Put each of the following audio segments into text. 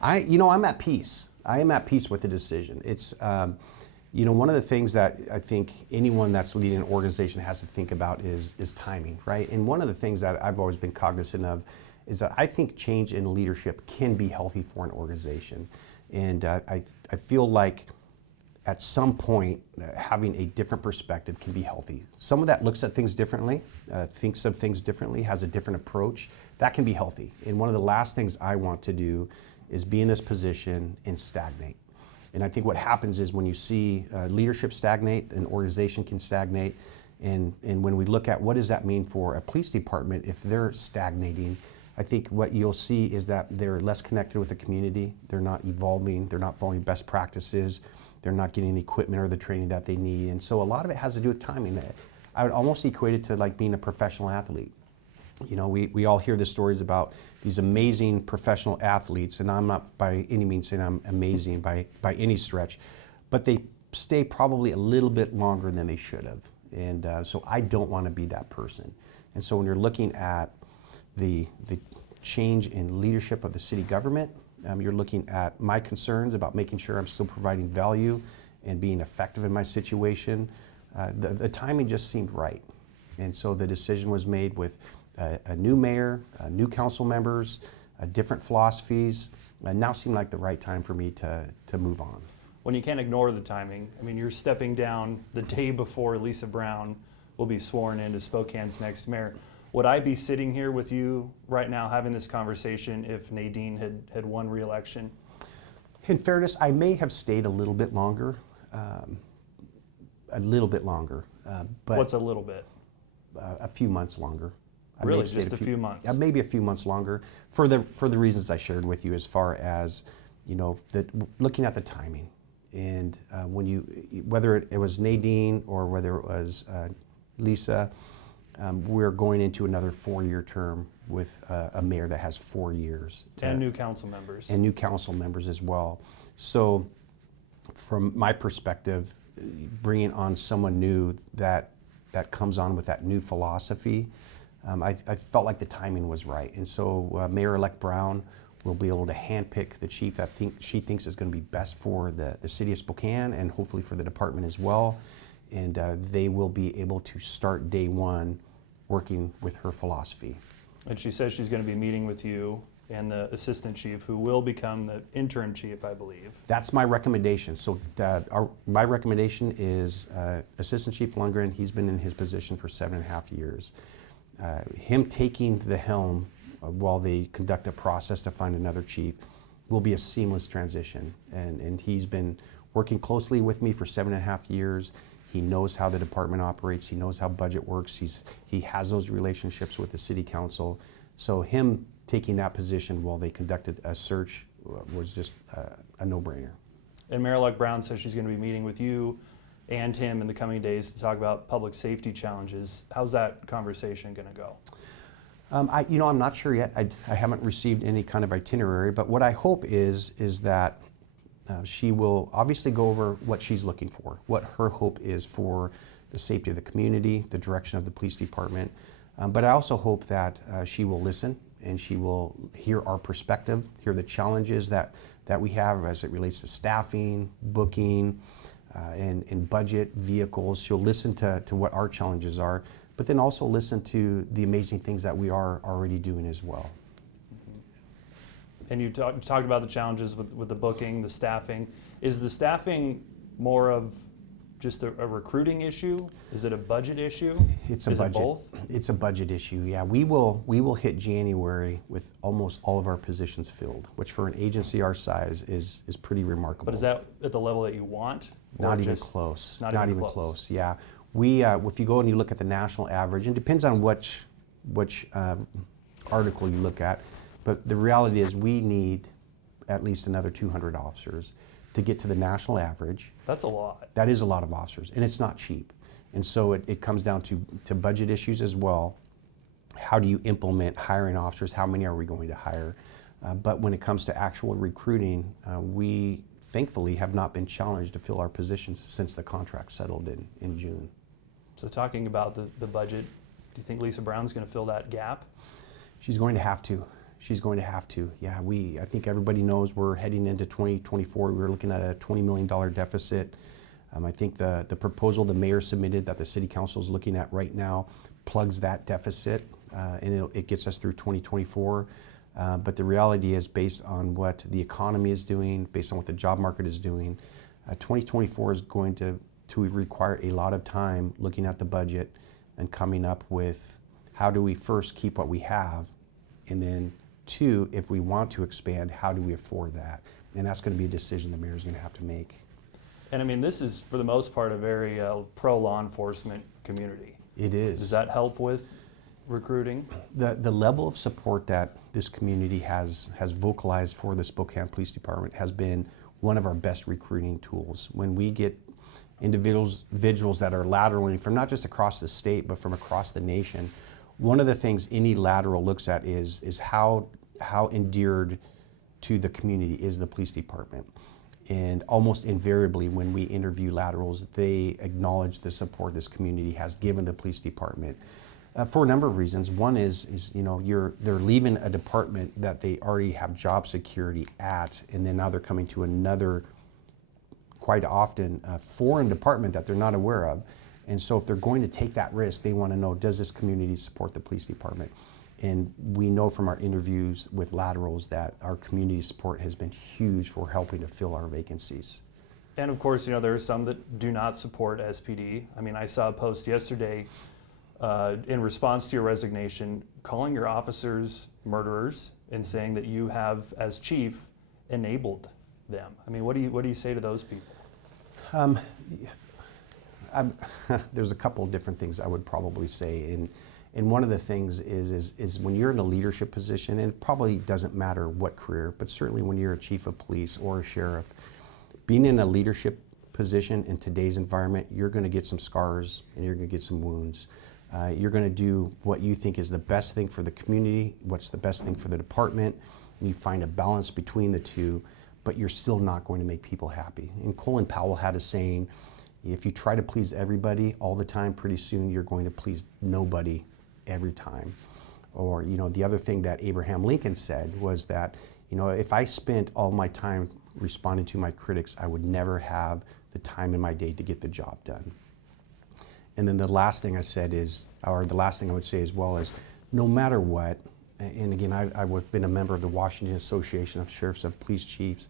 I'm at peace. I am at peace with the decision. It's, one of the things that I think anyone that's leading an organization has to think about is timing, right? And one of the things that I've always been cognizant of is that I think change in leadership can be healthy for an organization. And I feel like at some point, having a different perspective can be healthy. Someone that looks at things differently, thinks of things differently, has a different approach, that can be healthy. And one of the last things I want to do is be in this position and stagnate. And I think what happens is when you see leadership stagnate, an organization can stagnate. And when we look at what does that mean for a police department, if they're stagnating, I think what you'll see is that they're less connected with the community, they're not evolving, they're not following best practices, they're not getting the equipment or the training that they need. And so a lot of it has to do with timing. I would almost equate it to like being a professional athlete. We all hear the stories about these amazing professional athletes, and I'm not by any means saying I'm amazing by any stretch, but they stay probably a little bit longer than they should have. And so I don't want to be that person. And so when you're looking at the change in leadership of the city government, you're looking at my concerns about making sure I'm still providing value and being effective in my situation. The timing just seemed right. And so the decision was made with a new mayor, new council members, different philosophies. Now seemed like the right time for me to move on. When you can't ignore the timing, I mean, you're stepping down the day before Lisa Brown will be sworn in as Spokane's next mayor. Would I be sitting here with you right now having this conversation if Nadine had won re-election? In fairness, I may have stayed a little bit longer. But what's a little bit? A few months longer. Really, just a few months? Maybe a few months longer for the reasons I shared with you, as far as looking at the timing, and whether it was Nadine or whether it was Lisa. We're going into another 4-year term with a mayor that has 4 years. And new council members. And new council members as well. So from my perspective, bringing on someone new that comes on with that new philosophy, I felt like the timing was right. And so Mayor-elect Brown will be able to handpick the chief that she thinks is going to be best for the city of Spokane and hopefully for the department as well. And they will be able to start day one working with her philosophy. And she says she's going to be meeting with you and the assistant chief, who will become the interim chief, I believe. That's my recommendation. So my recommendation is Assistant Chief Lundgren. He's been in his position for 7.5 years. Him taking the helm while they conduct a process to find another chief will be a seamless transition. And he's been working closely with me for 7.5 years. He knows how the department operates. He knows how budget works. He has those relationships with the city council. So him taking that position while they conducted a search was just a no-brainer. And Mayor-elect Brown says she's going to be meeting with you and him in the coming days to talk about public safety challenges. How's that conversation going to go? I'm not sure yet. I haven't received any kind of itinerary, but what I hope is that she will obviously go over what she's looking for, what her hope is for the safety of the community, the direction of the police department. But I also hope that she will listen and she will hear our perspective, hear the challenges that we have as it relates to staffing, booking, and budget, vehicles. She'll listen to what our challenges are, but then also listen to the amazing things that we are already doing as well. And you talked about the challenges with the booking, the staffing. Is the staffing more of just a recruiting issue? Is it a budget issue? It's a budget. It both? It's a budget issue. Yeah, we will hit January with almost all of our positions filled, which for an agency our size is pretty remarkable. But is that at the level that you want? Not even close. Not even close. Yeah, we if you go and you look at the national average, and it depends on which article you look at. But the reality is we need at least another 200 officers to get to the national average. That's a lot. That is a lot of officers, and it's not cheap. And so it comes down to budget issues as well. How do you implement hiring officers? How many are we going to hire? But when it comes to actual recruiting, we thankfully have not been challenged to fill our positions since the contract settled in June. So talking about the budget, do you think Lisa Brown's going to fill that gap? She's going to have to. She's going to have to. Yeah, I think everybody knows we're heading into 2024. We're looking at a $20 million deficit. I think the proposal the mayor submitted that the city council is looking at right now plugs that deficit, and it gets us through 2024. But the reality is, based on what the economy is doing, based on what the job market is doing, 2024 is going to require a lot of time looking at the budget and coming up with how do we first keep what we have, and then two, if we want to expand, how do we afford that? And that's going to be a decision the mayor is going to have to make. And I mean, this is for the most part a very pro-law enforcement community. It is. Does that help with recruiting? The level of support that this community has vocalized for the Spokane Police Department has been one of our best recruiting tools. When we get individuals that are lateraling from not just across the state, but from across the nation, one of the things any lateral looks at is how endeared to the community is the police department. And almost invariably, when we interview laterals, they acknowledge the support this community has given the police department for a number of reasons. One is they're leaving a department that they already have job security at, and then now they're coming to another, quite often, foreign department that they're not aware of. And so if they're going to take that risk, they want to know, does this community support the police department? And we know from our interviews with laterals that our community support has been huge for helping to fill our vacancies. And of course, there are some that do not support SPD. I mean, I saw a post yesterday in response to your resignation, calling your officers murderers and saying that you have, as chief, enabled them. I mean, what do you say to those people? There's a couple of different things I would probably say. And one of the things is when you're in a leadership position, and it probably doesn't matter what career, but certainly when you're a chief of police or a sheriff, being in a leadership position in today's environment, you're going to get some scars and you're going to get some wounds. You're going to do what you think is the best thing for the community, what's the best thing for the department, and you find a balance between the two, but you're still not going to make people happy. And Colin Powell had a saying, if you try to please everybody all the time, pretty soon you're going to please nobody every time. Or, the other thing that Abraham Lincoln said was that, if I spent all my time responding to my critics, I would never have the time in my day to get the job done. And then the last thing I said is, or the last thing I would say as well is, no matter what, and again, I've been a member of the Washington Association of Sheriffs of Police Chiefs,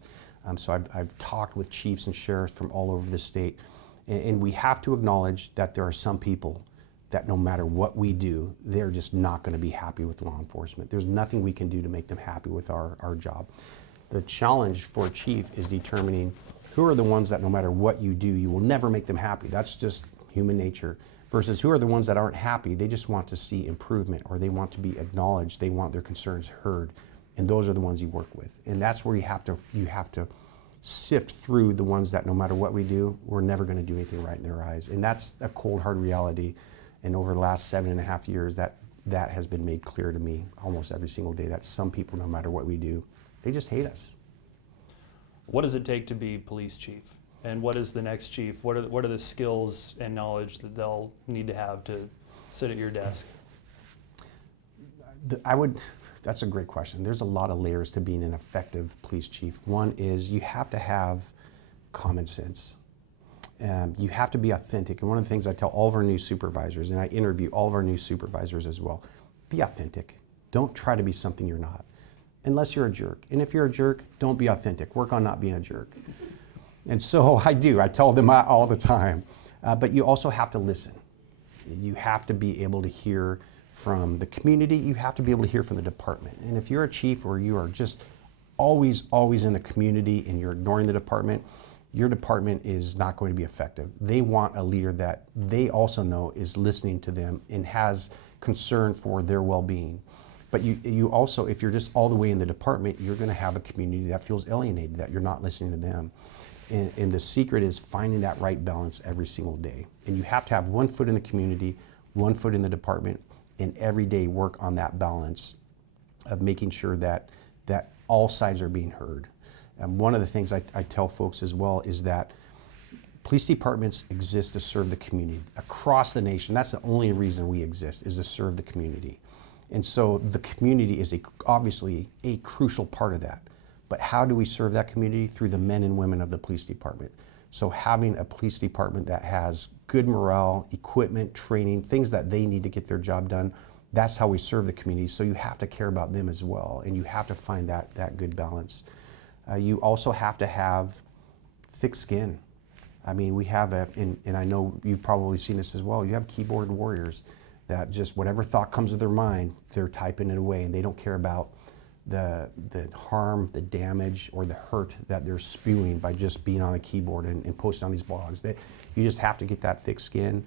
so I've talked with chiefs and sheriffs from all over the state, and we have to acknowledge that there are some people that no matter what we do, they're just not going to be happy with law enforcement. There's nothing we can do to make them happy with our job. The challenge for a chief is determining who are the ones that no matter what you do, you will never make them happy. That's just human nature. Versus who are the ones that aren't happy, they just want to see improvement, or they want to be acknowledged, they want their concerns heard, and those are the ones you work with. And that's where you have to sift through the ones that no matter what we do, we're never going to do anything right in their eyes. And that's a cold, hard reality. And over the last 7.5 years, that has been made clear to me almost every single day, that some people, no matter what we do, they just hate us. What does it take to be police chief? And what is the next chief? What are the skills and knowledge that they'll need to have to sit at your desk? That's a great question. There's a lot of layers to being an effective police chief. One is you have to have common sense. You have to be authentic. And one of the things I tell all of our new supervisors, and I interview all of our new supervisors as well, be authentic. Don't try to be something you're not, unless you're a jerk. And if you're a jerk, don't be authentic. Work on not being a jerk. And so I tell them all the time. But you also have to listen. You have to be able to hear from the community. You have to be able to hear from the department. And if you're a chief or you are just always in the community and you're ignoring the department, your department is not going to be effective. They want a leader that they also know is listening to them and has concern for their well-being. But you also, if you're just all the way in the department, you're going to have a community that feels alienated, that you're not listening to them. And the secret is finding that right balance every single day. And you have to have one foot in the community, one foot in the department, and every day work on that balance of making sure that all sides are being heard. And one of the things I tell folks as well is that police departments exist to serve the community across the nation. That's the only reason we exist, is to serve the community. And so the community is obviously a crucial part of that. But how do we serve that community? Through the men and women of the police department. So having a police department that has good morale, equipment, training, things that they need to get their job done, that's how we serve the community. So you have to care about them as well, and you have to find that good balance. You also have to have thick skin. I mean, we have, and I know you've probably seen this as well, you have keyboard warriors that just whatever thought comes to their mind, they're typing it away, and they don't care about the harm, the damage, or the hurt that they're spewing by just being on a keyboard and posting on these blogs. You just have to get that thick skin.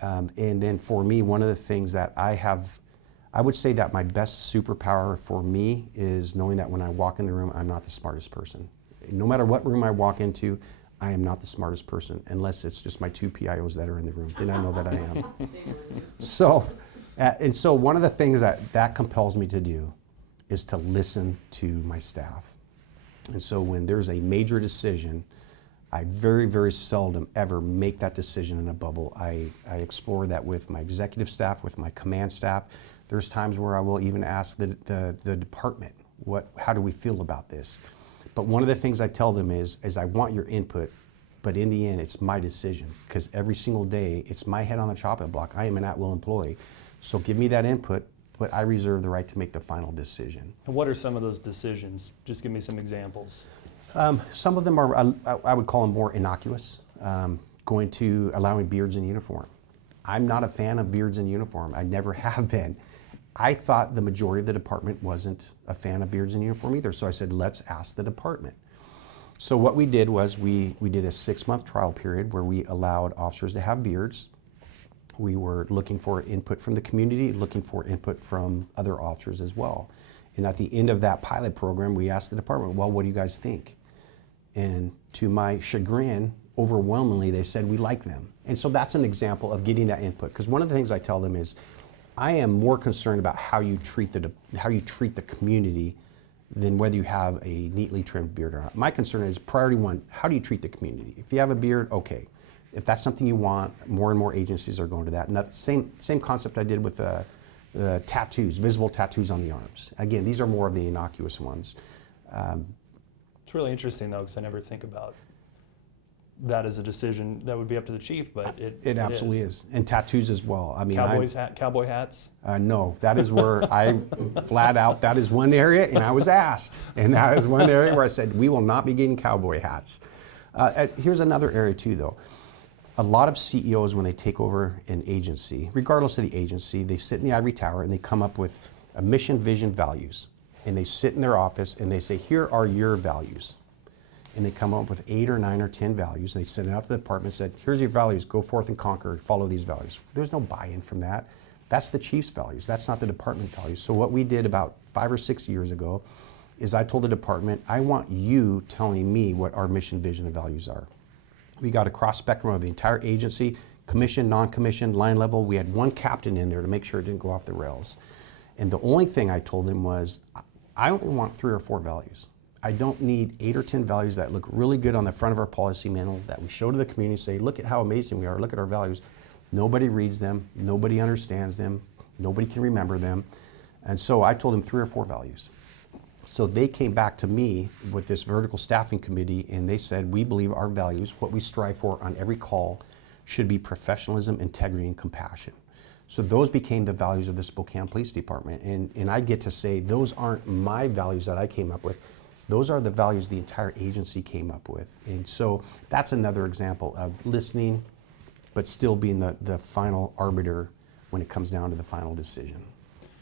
And then for me, one of the things that I would say that my best superpower for me is knowing that when I walk in the room, I'm not the smartest person. No matter what room I walk into, I am not the smartest person, unless it's just my two PIOs that are in the room. Then I know that I am. So one of the things that compels me to do is to listen to my staff. And so when there's a major decision, I very, very seldom ever make that decision in a bubble. I explore that with my executive staff, with my command staff. There's times where I will even ask the department, how do we feel about this? But one of the things I tell them is I want your input, but in the end, it's my decision, because every single day, it's my head on the chopping block. I am an at-will employee. So give me that input, but I reserve the right to make the final decision. And what are some of those decisions? Just give me some examples. Some of them are, I would call them more innocuous, going to allowing beards in uniform. I'm not a fan of beards in uniform. I never have been. I thought the majority of the department wasn't a fan of beards in uniform either, so I said, let's ask the department. So what we did was we did a 6-month trial period where we allowed officers to have beards. We were looking for input from the community, looking for input from other officers as well. And at the end of that pilot program, we asked the department, well, what do you guys think? And to my chagrin, overwhelmingly, they said we like them. And so that's an example of getting that input. Because one of the things I tell them is, I am more concerned about how you treat the community than whether you have a neatly trimmed beard or not. My concern is priority one, how do you treat the community? If you have a beard, okay. If that's something you want, more and more agencies are going to that. And that same concept I did with the tattoos, visible tattoos on the arms. Again, these are more of the innocuous ones. It's really interesting though, because I never think about that as a decision that would be up to the chief, but it absolutely is. And tattoos as well. I mean, cowboy hats? No, that is where I flat out, that is one area, and I was asked. And that is one area where I said, we will not be getting cowboy hats. Here's another area too though. A lot of CEOs, when they take over an agency, regardless of the agency, they sit in the ivory tower and they come up with a mission, vision, values. And they sit in their office and they say, here are your values. And they come up with 8 or 9 or 10 values. And they send it out to the department and said, here's your values, go forth and conquer, follow these values. There's no buy-in from that. That's the chief's values, that's not the department values. So what we did about 5 or 6 years ago is I told the department, I want you telling me what our mission, vision, and values are. We got a cross spectrum of the entire agency, commissioned, non-commissioned, line level. We had one captain in there to make sure it didn't go off the rails. And the only thing I told them was, I only want 3 or 4 values. I don't need 8 or 10 values that look really good on the front of our policy manual that we show to the community and say, look at how amazing we are, look at our values. Nobody reads them, nobody understands them, nobody can remember them. And so I told them 3 or 4 values. So they came back to me with this vertical staffing committee and they said, we believe our values, what we strive for on every call, should be professionalism, integrity, and compassion. So those became the values of the Spokane Police Department. And I get to say, those aren't my values that I came up with. Those are the values the entire agency came up with. And so that's another example of listening, but still being the final arbiter when it comes down to the final decision.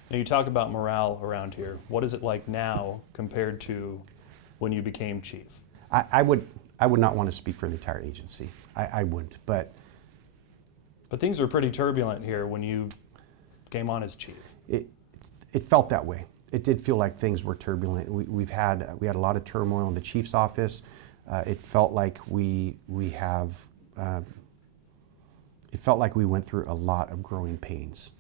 Now you talk about morale around here. What is it like now compared to when you became chief? I would not want to speak for the entire agency. I wouldn't, but things were pretty turbulent here when you came on as chief. It felt that way. It did feel like things were turbulent. We had a lot of turmoil in the chief's office. It felt like we went through a lot of growing pains.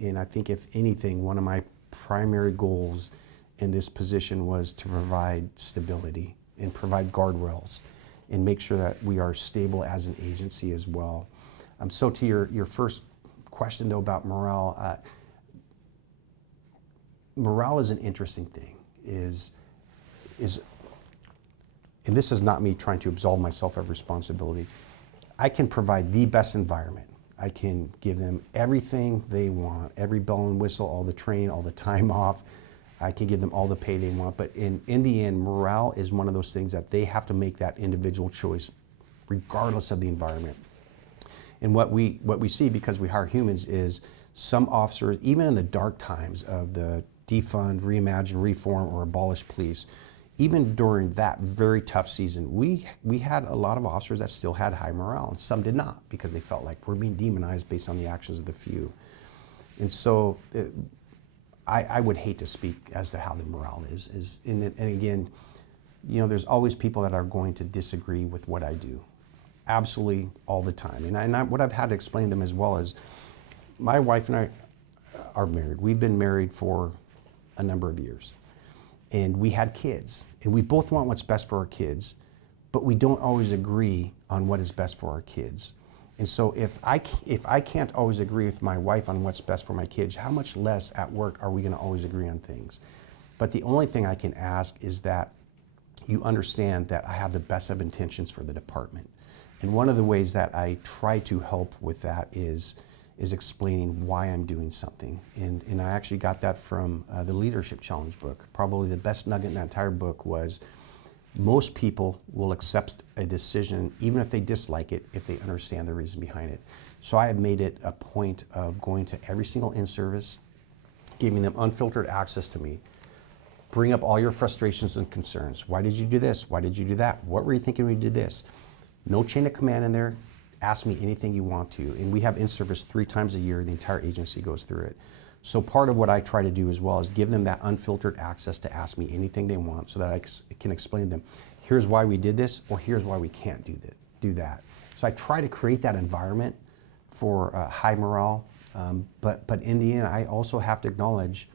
And I think if anything, one of my primary goals in this position was to provide stability and provide guardrails and make sure that we are stable as an agency as well. So to your first question though about morale, morale is an interesting thing. And this is not me trying to absolve myself of responsibility. I can provide the best environment. I can give them everything they want, every bell and whistle, all the training, all the time off. I can give them all the pay they want. But in the end, morale is one of those things that they have to make that individual choice regardless of the environment. And what we see, because we hire humans, is some officers, even in the dark times of the defund, reimagine, reform, or abolish police, even during that very tough season, we had a lot of officers that still had high morale, and some did not, because they felt like we're being demonized based on the actions of the few. And so I would hate to speak as to how the morale is. And again, you know, there's always people that are going to disagree with what I do, absolutely all the time. And what I've had to explain to them as well is, my wife and I are married. We've been married for a number of years. And we had kids, and we both want what's best for our kids, but we don't always agree on what is best for our kids. And so if I can't always agree with my wife on what's best for my kids, how much less at work are we going to always agree on things? But the only thing I can ask is that you understand that I have the best of intentions for the department. And one of the ways that I try to help with that is explaining why I'm doing something. And I actually got that from the Leadership Challenge book. Probably the best nugget in that entire book was, most people will accept a decision, even if they dislike it, if they understand the reason behind it. So I have made it a point of going to every single in-service, giving them unfiltered access to me. Bring up all your frustrations and concerns. Why did you do this? Why did you do that? What were you thinking when you did this? No chain of command in there. Ask me anything you want to. And we have in-service 3 times a year. The entire agency goes through it. So part of what I try to do as well is give them that unfiltered access to ask me anything they want, so that I can explain to them, here's why we did this, or here's why we can't do that. So I try to create that environment for high morale. But in the end, I also have to acknowledge,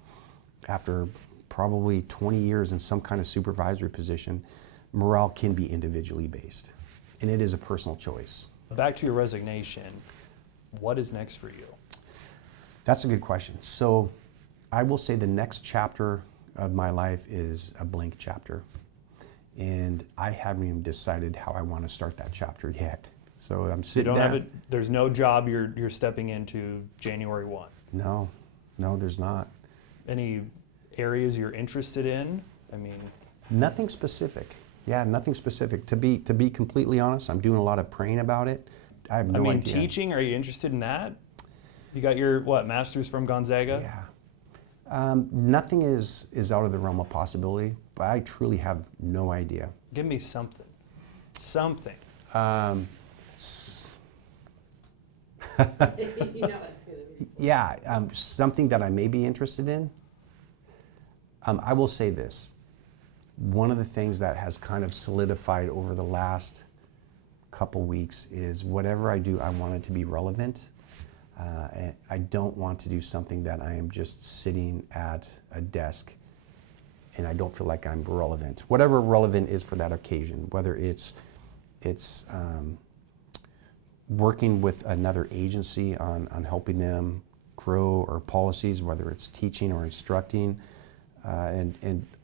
after probably 20 years in some kind of supervisory position, morale can be individually based. And it is a personal choice. Back to your resignation, what is next for you? That's a good question. So I will say the next chapter of my life is a blank chapter. And I haven't even decided how I want to start that chapter yet. So I'm sitting down. There's no job you're stepping into January 1? No, there's not. Any areas you're interested in? I mean, nothing specific. Yeah, nothing specific. To be completely honest, I'm doing a lot of praying about it. I have no idea. Teaching, are you interested in that? You got your, master's from Gonzaga? Yeah. Nothing is out of the realm of possibility, but I truly have no idea. Give me something. Something. Yeah, something that I may be interested in. I will say this. One of the things that has kind of solidified over the last couple weeks is, whatever I do, I want it to be relevant. I don't want to do something that I am just sitting at a desk and I don't feel like I'm relevant. Whatever relevant is for that occasion, whether it's working with another agency on helping them grow or policies, whether it's teaching or instructing,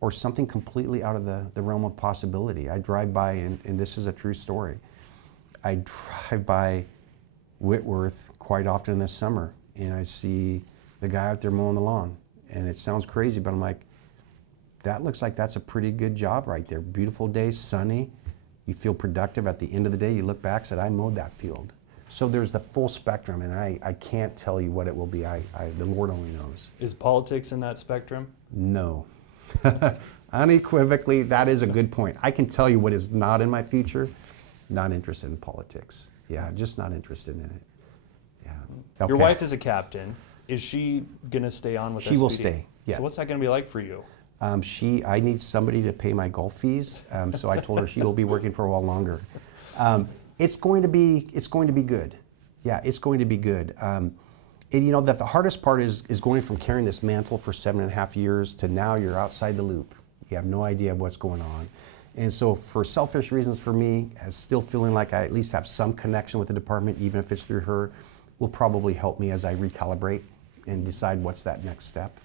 or something completely out of the realm of possibility. I drive by, and this is a true story, I drive by Whitworth quite often this summer, and I see the guy out there mowing the lawn. And it sounds crazy, but I'm like, that looks like that's a pretty good job right there. Beautiful day, sunny, you feel productive. At the end of the day, you look back and said, I mowed that field. So there's the full spectrum, and I can't tell you what it will be. The Lord only knows. Is politics in that spectrum? No. Unequivocally, that is a good point. I can tell you what is not in my future. Not interested in politics. Yeah, just not interested in it. Yeah. Okay. Your wife is a captain. Is she going to stay on with SPD? She will stay, yeah. So what's that going to be like for you? I need somebody to pay my golf fees, so I told her she will be working for a while longer. It's going to be good. Yeah, it's going to be good. And you know that the hardest part is going from carrying this mantle for 7.5 years to now you're outside the loop. You have no idea of what's going on. And so for selfish reasons for me, as still feeling like I at least have some connection with the department, even if it's through her, will probably help me as I recalibrate and decide what's that next step.